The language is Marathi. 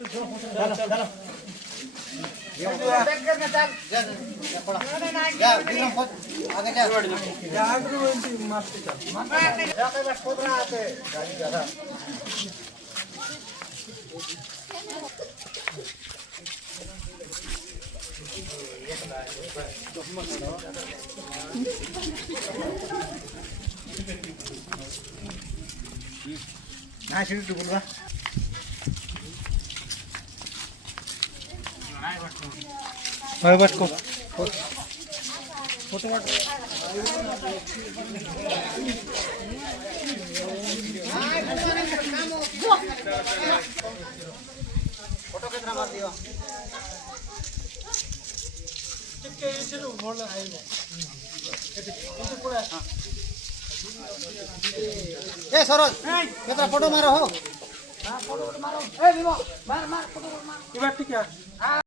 चलो चलो आगे जा ना शिडी टुकुलवा होय बसको फोटो वाट फोटो कितना मार दियो टिके इसे तो मोड़ आएगा ए सरोज कितना फोटो मारो हो हां फोटो मारो ए विमो मार मार फोटो मार ये बात ठीक है